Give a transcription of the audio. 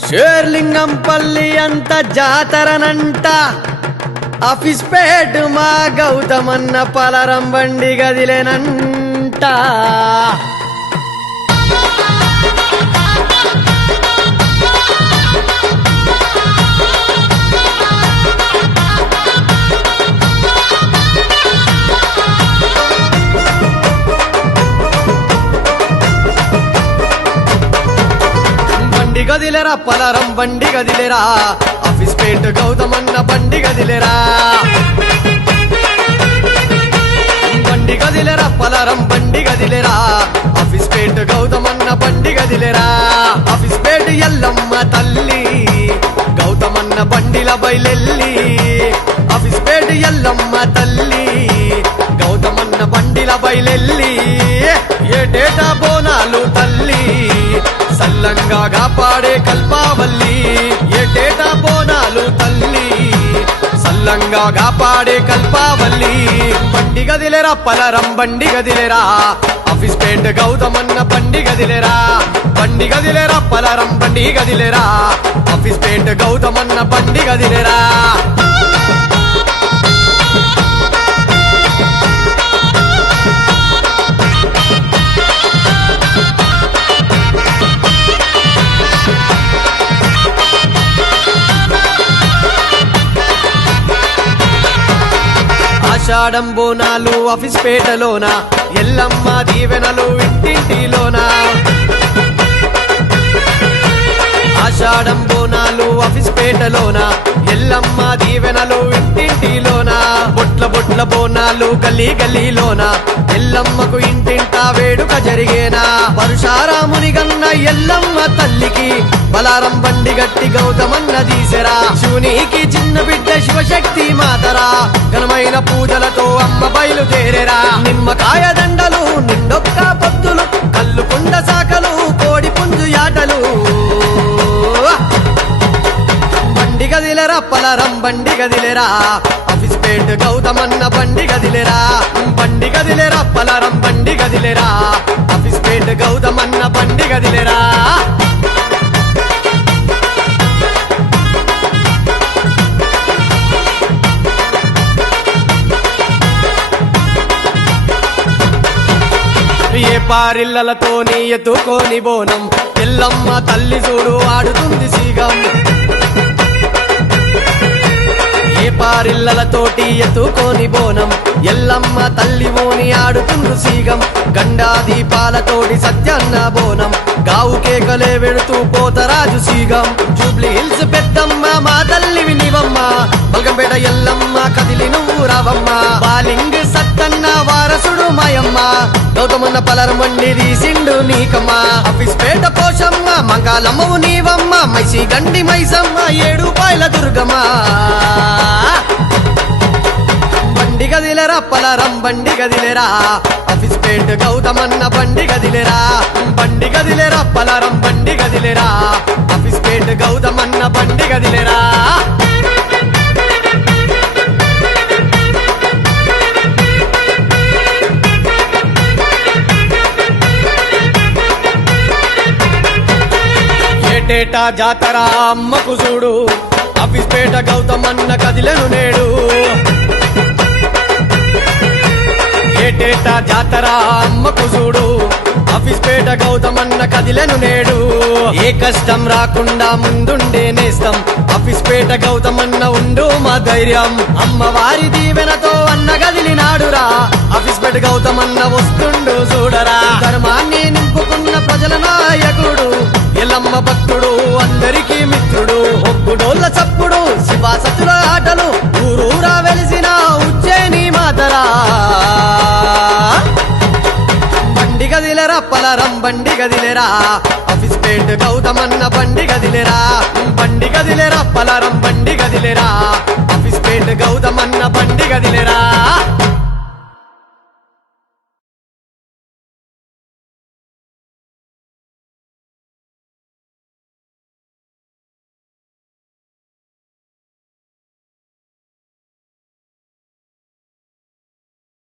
షేర్లింగంపల్లి అంత జాతరనంట ఆఫీస్ పేట్ మా గౌతమన్న పలరం బండి గదిలేనంట బండి గదిలేరా పలరం బండి గదిలేరా ఆఫీస్ పేట్ గౌతమన్న బండి గదిలేరా బండి గదిలేరా పలరం బండి గదిలేరా ఆఫీస్ పేట్ గౌతమన్న బండి గదిలేరా ఆఫీస్ పేట్ ఎల్లమ్మ తల్లి గౌతమన్న బండిల బయలెల్లి ఆఫీస్ పేట్ ఎల్లమ్మ తల్లి గౌతమన్న బండిల బయలెల్లి ఏటేటా బోనాలు తల్లి సల్లంగా కాపాడే కల్పావల్లి ఏటేటా బోనాలు తల్లి సల్లంగా కాపాడే కల్పావల్లి బండి గదిలేరా పలరం బండి గదిలేరా ఆఫీస్ పేట్ గౌతమన్న బండి గదిలేరా బండి గదిలేరా పలరం బండి గదిలేరా ఆఫీస్ పేట్ గౌతమన్న బండి గదిలేరా ఆషాఢం బోనాలు ఆఫీస్ పేటలోన ఎల్లమ్మ దీవెనలు ఇంటింటిలోన ఆషాఢం బోనాలు ఆఫీస్ పేటలోన ఎల్లమ్మ దీవెనలు ఇంటింటిలోన బొట్ల బొట్ల బోనాలు గల్లీ గల్లీలోన ఎల్లమ్మకు ఇంటింటా వేడుక జరిగేనా పరుశారాముని గన్న ఎల్లమ్మ తల్లికి బలారం బండి గట్టి గౌతమన్న దీసెరా శివునికి చిన్న బిడ్డ శివశక్తి మాతరా ఘనమైన పూజలతో అమ్మ బయలుదేరేరా నిమ్మకాయ దండలు నిండొక్క పొత్తులు కల్లు కుండ శాఖలు కోడి పుంజు యాటలు బండి గదిలేరా పలరం బండి గదిలేరా ఆఫీస్ పేట్ గౌతమన్న బండి గదిలేరా బండి గదిలేరా పలరం బండి గదిలేరా ఆఫీస్ పేట్ గౌతమన్న బండి గదిలేరా ఏ పారిల్లలతోని ఎత్తుకోని బోనం ఎల్లమ్మ తల్లి చూడు ఆడుతుంది సీగం ఏ పారిల్లలతోటి ఎత్తుకోని బోనం ఎల్లమ్మ తల్లి ఓని ఆడుతుంది సీగం గండా దీపాలతోటి సత్యన్న బోనం గావు కేకలే వెడుతూ పోతరాజు సీగం జూబ్లీ హిల్స్ పెద్దమ్మ మా తల్లి వినివమ్మ బల్గంపేట ఎల్లమ్మ కదిలి నువ్వు రావమ్మ బాలింగ్ సత్తన్న వారసుడు మాయమ్మ గౌతమన్న పలరం బండి తీసిండు నీకమ్మ ఆఫీస్ పేట పోషమ్మ మంగాలమ్మవు నీవమ్మ మైసి గండి మైసమ్మ ఏడుపాయల దుర్గమ్మ బండి గదిలేరా పలరం బండి గదిలేరా ఆఫీస్ పేట్ గౌతమన్న బండి గదిలేరా బండి గదిలేరా పలరం బండి గదిలేరా ఆఫీస్ పేట్ గౌతమన్న బండి గదిలేరా ఏటేటా జాతర అమ్మకు చూడు ఆఫీస్ పేట గౌతమన్న కదిలను నేడు ఏటేటా జాతర అమ్మకు చూడు ఆఫీస్ పేట గౌతమన్న కదిలను నేడు ఏ కష్టం రాకుండా ముందుండే నేస్తం ఆఫీస్ పేట గౌతమన్న ఉండు మా ధైర్యం అమ్మవారి దీవెనతో అన్న గదిలినాడురా ఆఫీస్ పేట గౌతమన్న వస్తుండు చూడరా ధర్మాన్ని నింపుకున్న ప్రజల నాయకుడు ఎల్లమ్మ భక్తుడు అందరికీ మిత్రుడు ఒగ్గుడోళ్ళ చప్పుడు శివాసతుల ఆటలు ఊరూరా వెలిసిన ఉజ్జయిని మాతరా బండి గదిలేరా పలరం బండి గదిలేరా ఆఫీస్ పేట్ గౌతమన్న బండి గదిలేరా బండి గదిలేరా పలరం బండి గదిలేరా ఆఫీస్ పేట్ గౌతమన్న బండి గదిలేరా